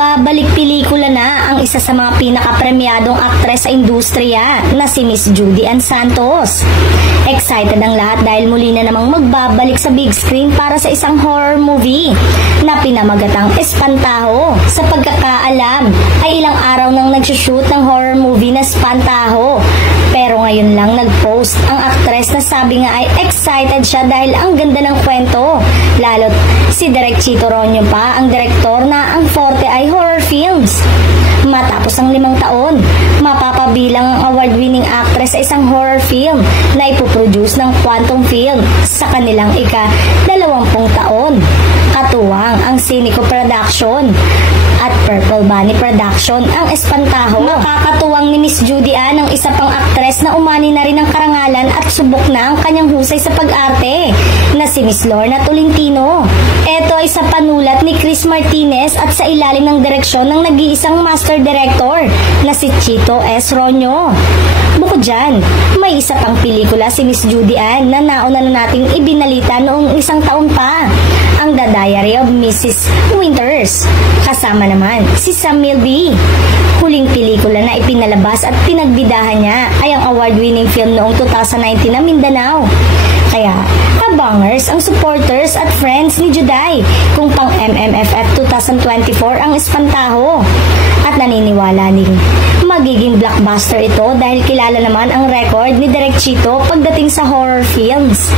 magbabalik pelikula na ang isa sa mga pinakapremyadong aktres sa industriya na si Miss Judy Ann Santos. Excited ang lahat dahil muli na namang magbabalik sa big screen para sa isang horror movie na pinamagatang Espantaho. Sa pagkakaalam ay ilang araw nang nagsushoot ng horror movie na Espantaho. Pero ngayon lang nag-post ang aktres na sabi nga ay excited siya dahil ang ganda ng kwento. Lalo't si Direk Chito Ronyo pa ang direktor na ang forte ay horror films. Matapos ang 5 taon, mapapabilang ang award-winning actress sa isang horror film na ipoproduce ng Quantum Film sa kanilang ika-20 taon. Katuwang ang Sinico Production at Purple Bunny Production ang Espantaho. Makakatuwang ni Miss Judy Ann ang isa pang aktres na umani na rin ng karangalan at subok na ang kanyang husay sa pag-arte na si Miss Lorna Tolentino. Ito ay sa panulat ni Chris Martinez at sa ilalim ng direksyon ng nag-iisang master director na si Chito S. Ronyo. Bukod dyan, may isa pang pelikula si Miss Judy Ann na nauna na nating ibinalita noong 1 taon pa, ang The Diary of Mrs. Winters. Kasama naman si Sam Milby. Huling pelikula na ipinalabas at pinagbidahan niya ay ang award-winning film noong 2019 na Mindanao. Kaya, abangers ang supporters at friends ni Juday kung pang MMFF 2024 ang Espantaho. At naniniwala din magiging blockbuster ito dahil kilala naman ang record ni Direk Chito pagdating sa horror films.